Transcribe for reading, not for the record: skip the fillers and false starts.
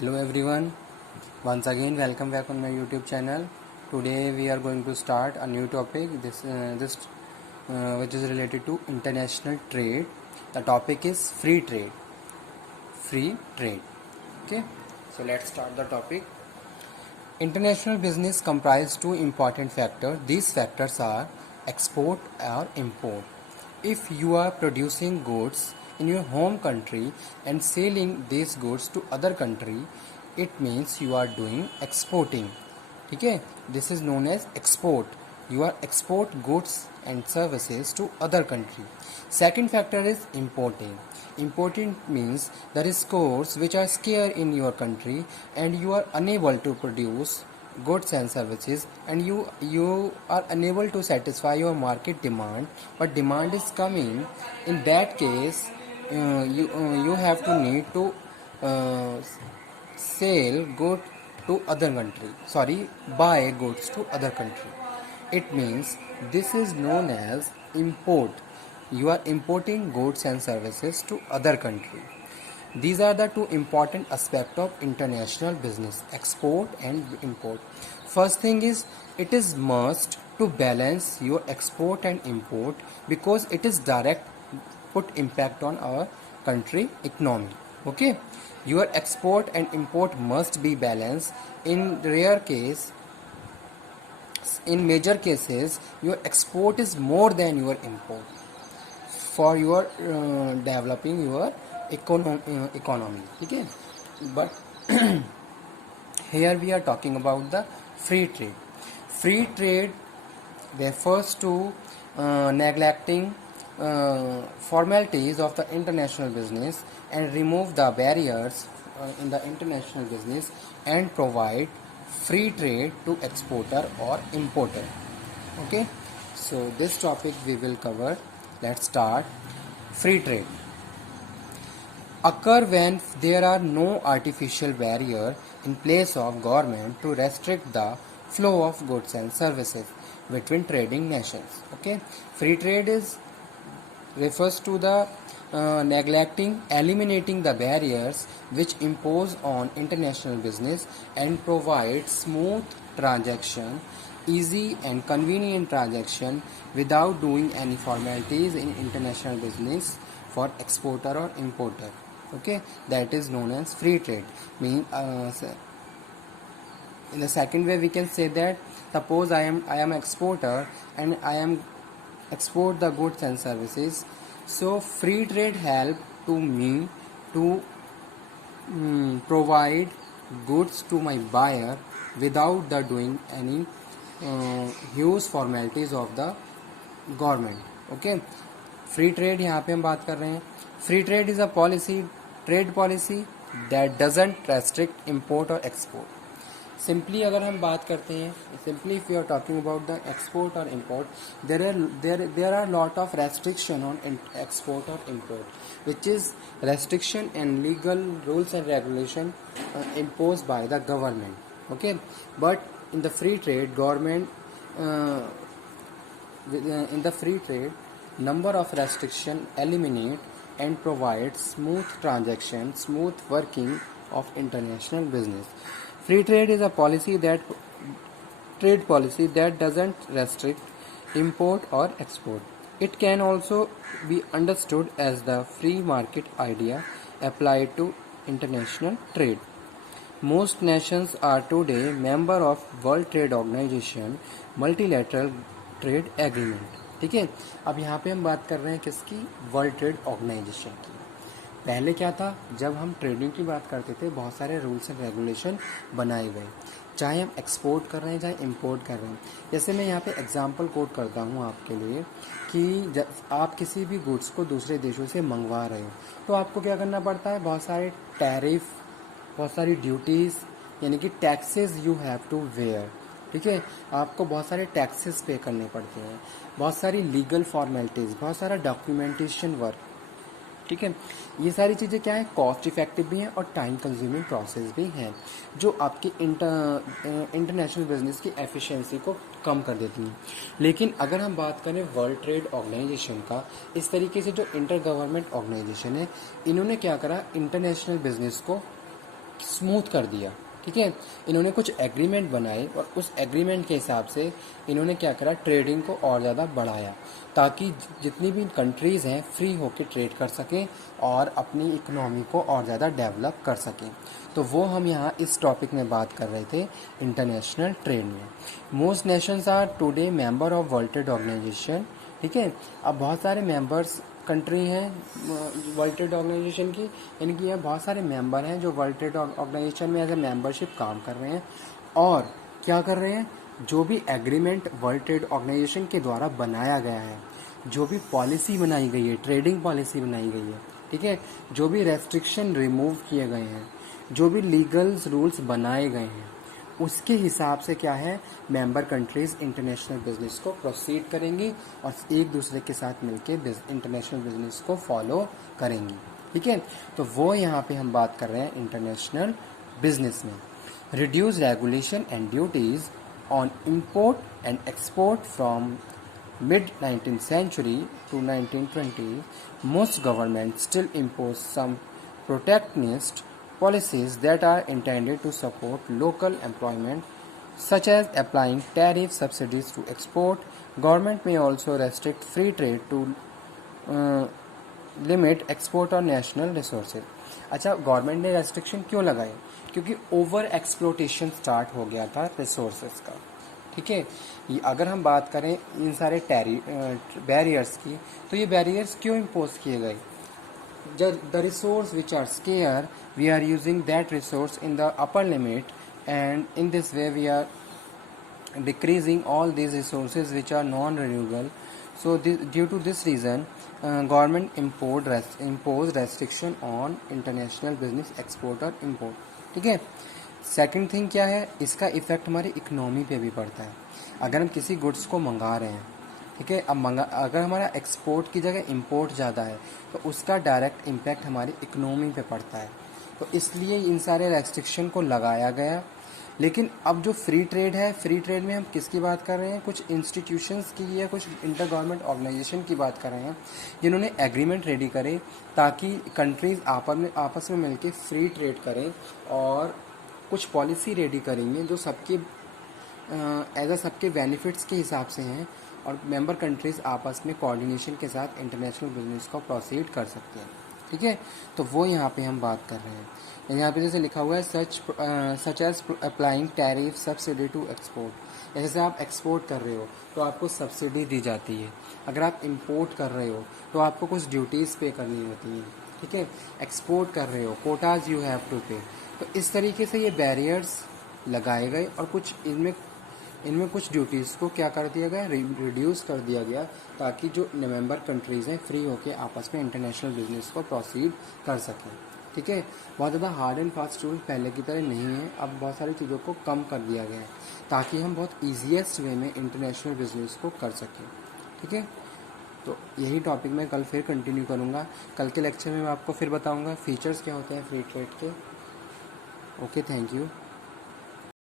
Hello everyone, once again welcome back on my YouTube channel. Today we are going to start a new topic which is related to international trade. The topic is free trade. Free trade. Okay, so let's start the topic. International business comprises two important factors. These factors are export or import. If you are producing goods in your home country and selling these goods to other country, it means you are doing exporting. Okay, this is known as export. You are export goods and services to other country. Second factor is importing. Importing means there is goods which are scarce in your country and you are unable to produce goods and services, and you are unable to satisfy your market demand, but demand is coming. In that case, you have to need to uh, sell good to other country, buy goods to other country. It means this is known as import. You are importing goods and services to other country. These are the two important aspects of international business: export and import. First thing is, it is must to balance your export and import because it is direct put impact on our country economy. Okay, your export and import must be balanced. In major cases, your export is more than your import for your developing your economy. Okay, but here we are talking about the free trade. Free trade refers to neglecting formalities of the international business and remove the barriers in the international business and provide free trade to exporter or importer. Okay, so this topic we will cover. Let's start. Free trade occur when there are no artificial barrier in place of government to restrict the flow of goods and services between trading nations. Okay, free trade is refers to the eliminating the barriers which impose on international business and provide smooth transaction, easy and convenient transaction without doing any formalities in international business for exporter or importer. Okay, that is known as free trade. In the second way we can say that, suppose I am exporter and I am export the goods and services, so free trade help to me to provide goods to my buyer without the doing any huge formalities of the government. Okay, free trade यहाँ पे हम बात कर रहे हैं. Free trade is a policy, trade policy that doesn't restrict import और export. Simply अगर हम बात करते हैं, simply if you are talking about the export और import, there are lot of restriction on export और import, which is restriction and legal rules and regulation imposed by the government. Okay, but in the free trade government in the free trade, number of restriction eliminate and provide smooth transaction, smooth working of international business. Free trade is a trade policy that doesn't restrict import or export. It can also be understood as the free market idea applied to international trade. Most nations are today member of World Trade Organization multilateral trade agreement. ठीक है, अब यहाँ पे हम बात कर रहे हैं किसकी? वर्ल्ड ट्रेड ऑर्गेनाइजेशन की. पहले क्या था, जब हम ट्रेडिंग की बात करते थे बहुत सारे रूल्स एंड रेगुलेशन बनाए हुए, चाहे हम एक्सपोर्ट कर रहे हैं चाहे इंपोर्ट कर रहे हैं. जैसे मैं यहाँ पे एग्जांपल कोट करता हूँ आपके लिए कि जब आप किसी भी गुड्स को दूसरे देशों से मंगवा रहे हो तो आपको क्या करना पड़ता है? बहुत सारे टैरिफ, बहुत सारी ड्यूटीज़ यानी कि taxes you have to wear. ठीक है, आपको बहुत सारे टैक्सेस पे करने पड़ते हैं, बहुत सारी लीगल फॉर्मेलिटीज़, बहुत सारा डॉक्यूमेंटेशन वर्क. ठीक है, ये सारी चीज़ें क्या है? कॉस्ट इफेक्टिव भी हैं और टाइम कंज्यूमिंग प्रोसेस भी हैं, जो आपकी इंटरनेशनल बिजनेस की एफिशिएंसी को कम कर देती हैं. लेकिन अगर हम बात करें वर्ल्ड ट्रेड ऑर्गेनाइजेशन का, इस तरीके से जो इंटर गवर्नमेंट ऑर्गेनाइजेशन है, इन्होंने क्या करा? इंटरनेशनल बिजनेस को स्मूथ कर दिया। ठीक है, इन्होंने कुछ एग्रीमेंट बनाए और उस एग्रीमेंट के हिसाब से इन्होंने क्या करा, ट्रेडिंग को और ज़्यादा बढ़ाया ताकि जितनी भी कंट्रीज़ हैं फ्री होकर ट्रेड कर सकें और अपनी इकोनॉमी को और ज़्यादा डेवलप कर सकें। तो वो हम यहाँ इस टॉपिक में बात कर रहे थे इंटरनेशनल ट्रेड में। Most nations are today member of world trade organisation. ठीक है, अब बहुत सारे मेंबर्स कंट्री हैं वर्ल्ड ट्रेड ऑर्गेनाइजेशन की, इनकी यहाँ बहुत सारे मेंबर हैं जो वर्ल्ड ट्रेड ऑर्गेनाइजेशन में एज ए मेंबरशिप काम कर रहे हैं और क्या कर रहे हैं, जो भी एग्रीमेंट वर्ल्ड ट्रेड ऑर्गेनाइजेशन के द्वारा बनाया गया है, जो भी पॉलिसी बनाई गई है, ट्रेडिंग पॉलिसी बनाई गई है, ठीक है, जो भी रेस्ट्रिक्शन रिमूव किए गए हैं, जो भी लीगल रूल्स बनाए गए हैं, उसके हिसाब से क्या है, मेंबर कंट्रीज इंटरनेशनल बिजनेस को प्रोसीड करेंगी और एक दूसरे के साथ मिलकर इंटरनेशनल बिजनेस को फॉलो करेंगी। ठीक है, तो वो यहाँ पे हम बात कर रहे हैं इंटरनेशनल बिजनेस में। Reduce regulation and duties on import and export from mid 19th century to 1920s, most governments still impose some protectionist policies that are intended to support local employment, such as applying tariff subsidies to export. Government may also restrict free trade to limit export of national resources. अच्छा, government ने restriction क्यों लगाए? क्योंकि over exploitation start हो गया था resources का। ठीक है, ये अगर हम बात करें इन सारे बैरियर्स की, तो ये बैरियर्स क्यों इम्पोज किए गए? The resource which are scarce, we are using that resource in the upper limit and in this way we are decreasing all these resources which are non-renewable. So due to this reason government imposed restriction on international business export और import. ठीक है, second thing क्या है, इसका effect हमारी economy पे भी पड़ता है। अगर हम किसी गुड्स को मंगा रहे हैं, ठीक है, अब अगर हमारा एक्सपोर्ट की जगह इंपोर्ट ज़्यादा है तो उसका डायरेक्ट इम्पैक्ट हमारी इकोनॉमी पे पड़ता है। तो इसलिए इन सारे रेस्ट्रिक्शन को लगाया गया। लेकिन अब जो फ्री ट्रेड है, फ्री ट्रेड में हम किसकी बात कर रहे हैं, कुछ इंस्टीट्यूशंस की या कुछ इंटर गवर्नमेंट ऑर्गेनाइजेशन की बात कर रहे हैं जिन्होंने एग्रीमेंट रेडी करे ताकि कंट्रीज आपस में मिलकर फ्री ट्रेड करें और कुछ पॉलिसी रेडी करेंगे जो सबके एज सबके बेनिफिट्स के हिसाब से हैं और मेंबर कंट्रीज आपस में कोऑर्डिनेशन के साथ इंटरनेशनल बिजनेस को प्रोसीड कर सकते हैं। ठीक है, तो वो यहाँ पे हम बात कर रहे हैं। यहाँ पे जैसे लिखा हुआ है such as applying tariff subsidy to export. जैसे आप एक्सपोर्ट कर रहे हो तो आपको सब्सिडी दी जाती है, अगर आप इंपोर्ट कर रहे हो तो आपको कुछ ड्यूटीज़ पे करनी होती हैं। ठीक है, एक्सपोर्ट कर रहे हो, कोटाज यू हैव टू पे। तो इस तरीके से ये बैरियर्स लगाए गए और कुछ इनमें कुछ ड्यूटीज़ को क्या कर दिया गया, रिड्यूस कर दिया गया ताकि जो मेंबर कंट्रीज़ हैं फ्री होकर आपस में इंटरनेशनल बिजनेस को प्रोसीड कर सकें। ठीक है, बहुत ज़्यादा हार्ड एंड फास्ट रूल पहले की तरह नहीं है, अब बहुत सारी चीज़ों को कम कर दिया गया है ताकि हम बहुत ईजीएस्ट वे में इंटरनेशनल बिजनेस को कर सकें। ठीक है, तो यही टॉपिक मैं कल फिर कंटिन्यू करूँगा। कल के लेक्चर में मैं आपको फिर बताऊँगा फीचर्स क्या होते हैं फ्री ट्रेड के। Okay, thank you.